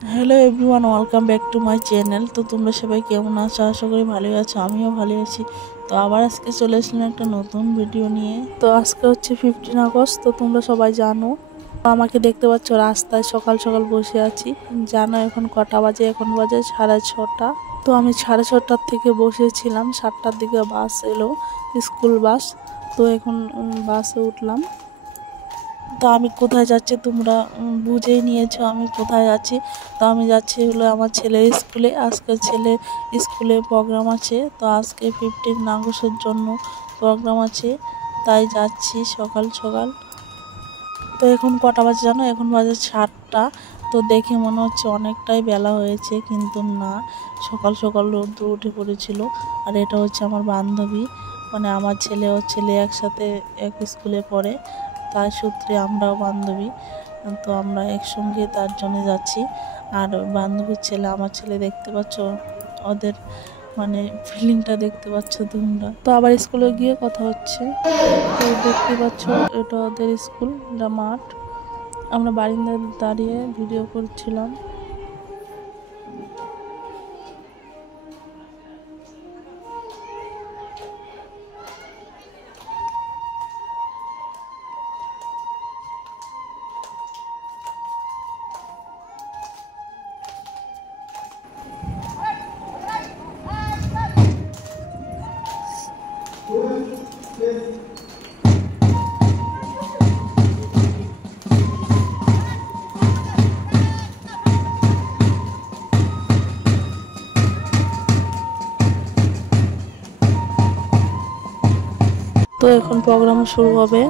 Hello everyone, welcome back to my channel. তো তোমরা সবাই কেমন আছো? আশা করি ভালোই আছো, আমিও ভালো আছি। তো আবার আজকে চলে আসলাম একটা নতুন ভিডিও নিয়ে। তো আজকে হচ্ছে 15 আগস্ট, তো তোমরা সবাই জানো। আমাকে দেখতে পাচ্ছ রাস্তায় সকাল সকাল বসে আছি। জানো এখন কটা বাজে? এখন বাজে 6:30। তো আমি 6:30টার থেকে বসেছিলাম, 7টার দিকে বাস এলো, স্কুল বাস। তো এখন বাসে উঠলাম। তো আমি কোথায় যাচ্ছি তোমরা বুঝেই নিয়েছো আমি কোথায় যাচ্ছি। তো আমি যাচ্ছি হলো আমার ছেলের স্কুলে। আজকে ছেলে স্কুলে প্রোগ্রাম আছে। তো আজকে 15 আগস্টের জন্য প্রোগ্রাম আছে, তাই যাচ্ছি সকাল সকাল। তো এখন কটা বাজে জানো? এখন বাজে 7টা। তো দেখে মনে হচ্ছে অনেকটাই বেলা হয়েছে, কিন্তু না, সকাল সকাল রোদ্দুর উঠে পড়েছিল। আর এটা হচ্ছে আমার বান্ধবী, মানে আমার ছেলে ও ছেলে একসাথে এক স্কুলে পড়ে, তার সূত্রে আমরাও বান্ধবী। তো আমরা একসঙ্গে তার জন্য যাচ্ছি। আর বান্ধবীর ছেলে আমার ছেলে, দেখতে পাচ্ছ ওদের মানে ফিলিংটা দেখতে পাচ্ছ তোমরা। তো আবার স্কুলে গিয়ে কথা হচ্ছে। তো দেখতে পাচ্ছ এটা ওদের স্কুল, এটা মাঠ। আমরা বারিন্দায় দাঁড়িয়ে ভিডিও করছিলাম। তো এখন প্রোগ্রাম শুরু হবে।